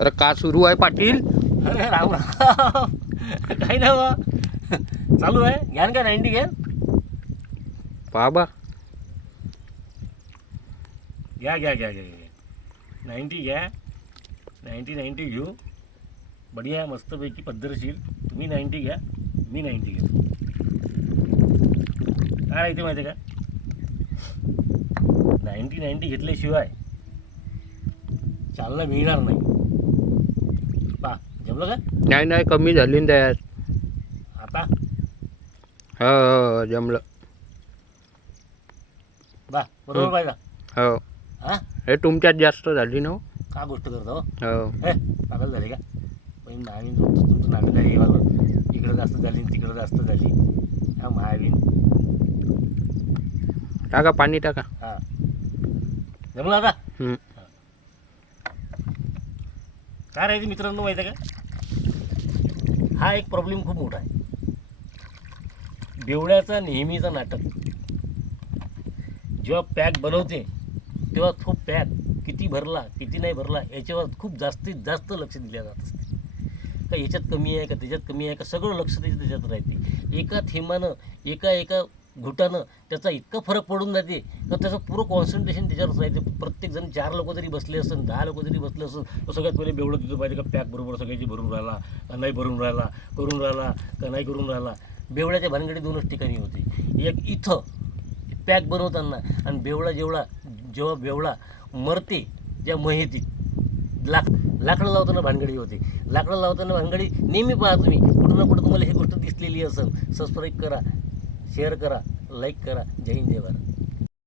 अरे का सुरू आहे पाटील? अरे राम राम. काही नाही बा, चालू आहे. घ्या ना का 90 घ्या. बाबा घ्या घ्या घ्या घ्या घ्या 90 घ्या. 90 घेऊ. बढिया मस्तपैकी पद्धतशीर. तुम्ही 90 घ्या, मी 90 घेतो. काय राहते माहिती आहे का, 90 घेतल्याशिवाय चालना मिळणार नाही. पा जमलं का नाही नाही कमी झाली ना त्यात. आता? हो जमलं. बा बरोबर पाहिजे. हो हां हे तुमच्यात जास्त झाली ना हो. का गोष्ट करतो हो हे पागल झाले का? पण नवीन तुमचं नाटक आहे बरोबर. इकडं जास्त झाली तिकडं जास्त झाली. हा महावीन टाका पाणी टाका. हां जमलं आता. हम्म. काय राहायचं मित्रांनो माहिती आहे का, हा एक प्रॉब्लेम खूप मोठा आहे. बेवड्याचा नेहमीचा नाटक जेव्हा पॅक बनवते तेव्हा तो पॅक किती भरला किती नाही भरला याच्यावर खूप जास्तीत जास्त लक्ष दिलं जात असते. का याच्यात कमी आहे का त्याच्यात कमी आहे का, सगळं लक्ष त्याच्यात राहते. एका थेंबानं एका घुटानं त्याचा इतका फरक पडून जाते का त्याचं पुरं कॉन्सन्ट्रेशन त्याच्यावरच राहते. प्रत्येक जण 4 लोक जरी बसले असेल 10 लोक जरी बसले असेल तर सगळ्यात पहिले बेवडं तिथं पाहिजे का पॅक बरोबर सगळ्याची भरून राहिला का नाही भरून राहिला, करून राहिला का नाही करून राहिला. बेवड्याच्या भानगडी 2च ठिकाणी होते. एक इथं पॅक बनवताना आणि जेव्हा बेवडा मरते ज्या मयतीत लाकडं लावताना भानगडी होते. लाकडं लावताना भानगडी नेहमी पहा तुम्ही कुठं ना कुठं तुम्हाला ही गोष्ट दिसलेली असेल. सबस्क्राईब करा, शेअर करा, लाईक करा. जय हिंद जय भारत.